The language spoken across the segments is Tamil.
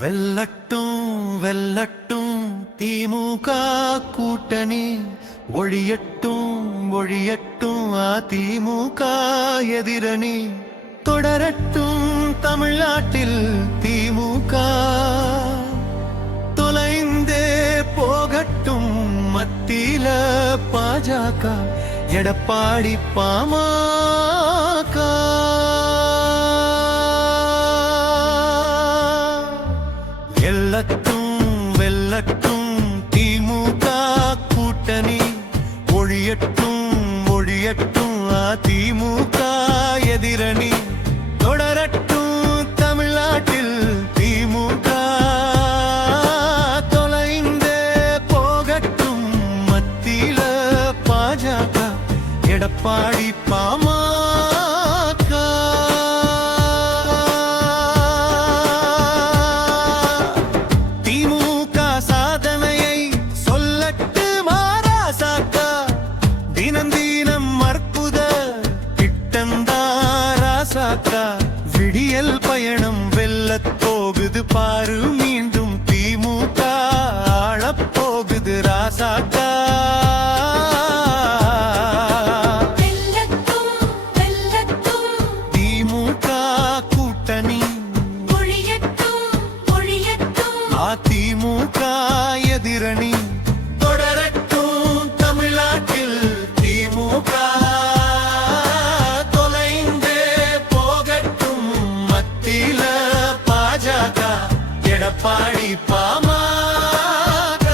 வெல்லட்டும் வெல்லட்டும் திமுக கூட்டணி, ஒழியட்டும் ஒழியட்டும் அதிமுக எதிரணி, தொடரட்டும் தமிழ்நாட்டில் திமுக, தொலைந்தே போகட்டும் மத்தியில பாஜக, எடப்பாடி பாமக. வெல்லட்டும் வெல்லட்டும் திமுக கூட்டணி, ஒழியட்டும் ஒழியட்டும் அதிமுக எதிரணி, தொடரட்டும் தமிழ்நாட்டில் திமுக, தொலைந்தே போகட்டும் மத்தியில பாஜக, எடப்பாடி பாமக. விடியல் பயணம் வெல்லத் போகுது பாரு, மீண்டும் திமுக ஆளப் போகுது ராசாக்கா. திமுக கூட்டணி, அதிமுக எதிரணி, தொடரட்டும் தமிழ்நாட்டில் திமுக, எடப்பாடி பாமக.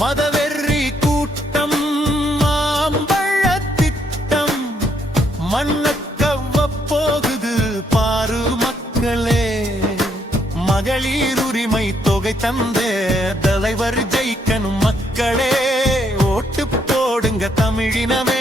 மதவெறி கூட்டம் மாம்பழ திட்டம் மண்ணக்கவ போகுது பாரு மக்களே, மகளிர் உரிமை தொகை தந்தே தலைவர் ஜெயிக்கணும் மக்களே, ஓட்டு போடுங்க தமிழினமே.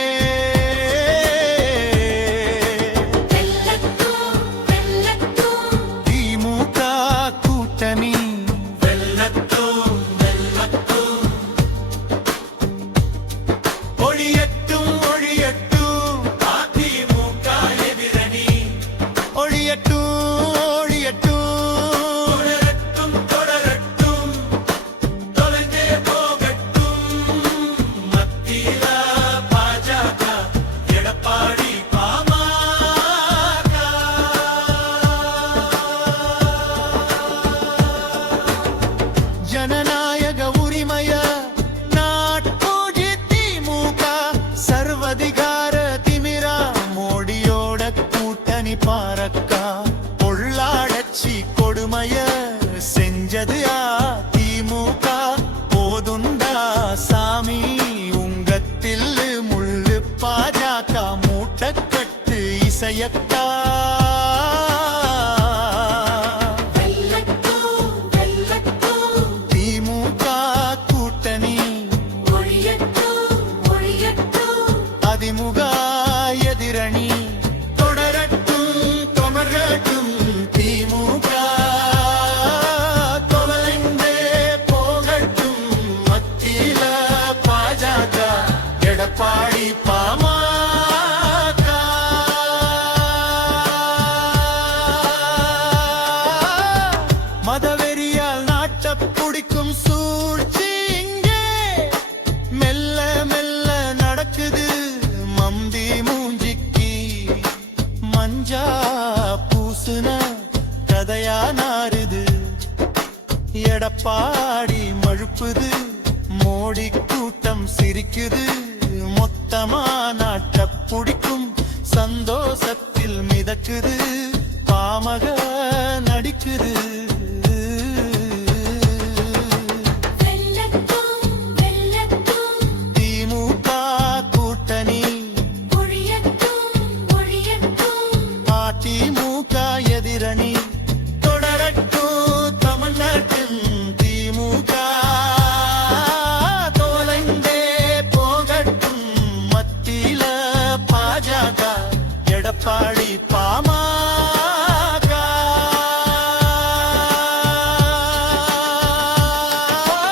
ஜனநாயக உரிமைய நாட்கோஜி திமுக, சர்வதிகார திமிரா மோடியோட கூட்டணி பாரக்கா, பொள்ளாடச்சி கொடுமைய செஞ்சது திமுக, போதுண்டா சாமி உங்கத்தில் முள்ளு பாஜக, மூட்டக்கட்டு இசையக்கா. அதிமுக எதிரணி, தொடரட்டும் தொமரட்டும் திமுக, தொலைந்தே போகட்டும் மத்தியில பாஜக, எடப்பாடி பாமக. மதவெறியால் நாட்ட பிடிக்கும் சூழ்ச்சி இங்கே மெல்ல மெல்ல நடக்குது, மம்பி மூஞ்சிக்கு மஞ்சா பூசுன கதையா நாருது, எடப்பாடி மழுப்புது மோடி கூட்டம் சிரிக்குது.